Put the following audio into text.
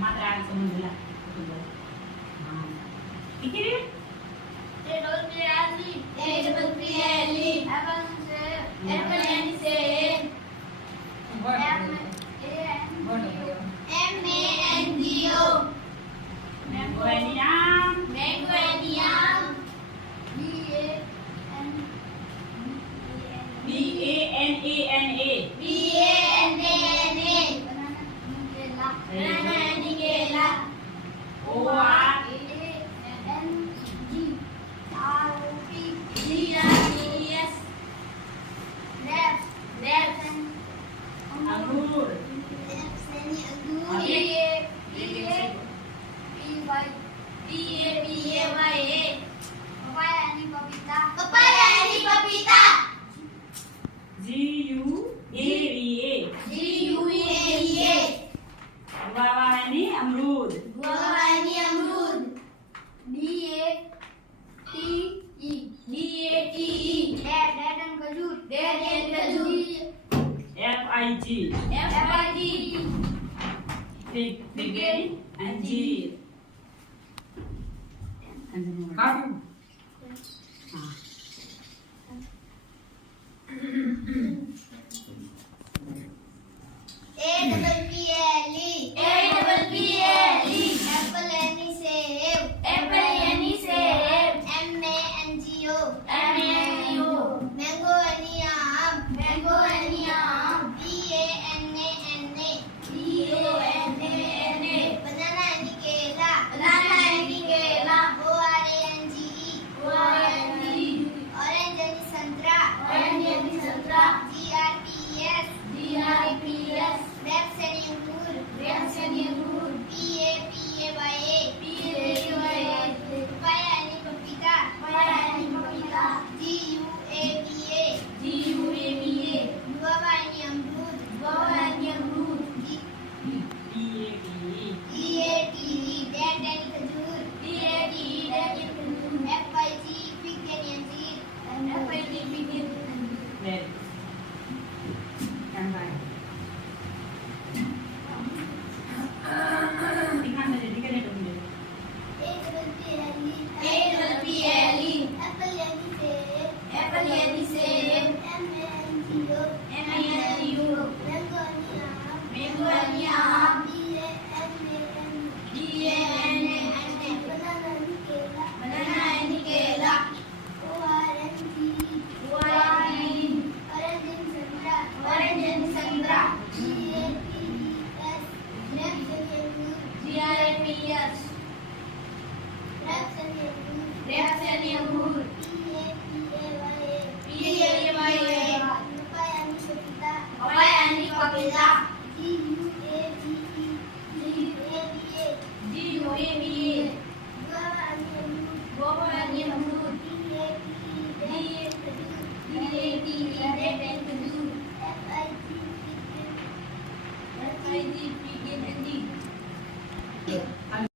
मात्रा संबंध ला ठीक है A double P L E. A double P L E. Apple and save. M-A-N-G-O. mango and yam Mango and yam. B-A-N-A-N-A B-A-N-A-N-A. Banana and Kela. O-R-A-N-G-R-O-P-G-R-E-S. Grapes. Grapes. अंगूर P-A-P-A-Y-A. Papaya and papita. Papaya and papita. G-U-A-V-A G-U-A-V-A. Guava यानी अमरूद Guava and अमरूद. D-A-T-E. D-A-T-E. Dad and खजूर. Dad and खजूर. F-I-G F-I-G. fig अंजीर काटू हाँ A-double-P-L-E. A-double-P-L-E. Apple and save. Apple and save. M-A-N-G-O. M-A-N-G-O. Mango and yam. Mango and yam. B-A-N-A-N-A. B-A-N-A-N-A. Banana and kela. Banana and kela. O-R-A-N-G-E. O-R-A-N-G-E. Orange and santra. Orange and santra. G-R-P-S. G-R-P-S. Grapes and angur. Grapes and angur. P-A-P-A-Y-A. P-A-P-A-Y-A. Papaya and papita. Papaya and papita. G-U-A-V-A. G-U-A-V-A. Guava and अमरूद. Guava and अमरूद. B-A-B-E D-A-T-E. Dad and खजूर. D-A-T-E. Dad and खजूर. F-I-G. Fig and अंजीर. F-I-G. Fig and अंजीर. red kan baik tinggal jadi kan itu dia A-double-P-L-E. A-double-P-L-E. Apple and save. Apple and save. M-A-N-G-O. M-A-N-G-O. Mango and yam. Mango and yam. B-A-N-A-N. B-A-N-A-N. Banana and kela. Banana and kela. O-R-N-G-E. O-R-N-G-E. Orange and santra. Orange and santra. G-A-P-E-S. Grapes and angur. G-R-A-P-S. Grapes and angur. Grapes and angur. P-A-P-A-Y-A. P-A-P-A-Y-A. Papaya and papita. Papaya and papita. G-U-A-V-E. G-U-A-V-A. G-U-A-V-A. Guava and अमरूद. Guava and अमरूद. D-A-T-E. D-A-T-E. Dad and खजूर. F-I-G. F-I-G.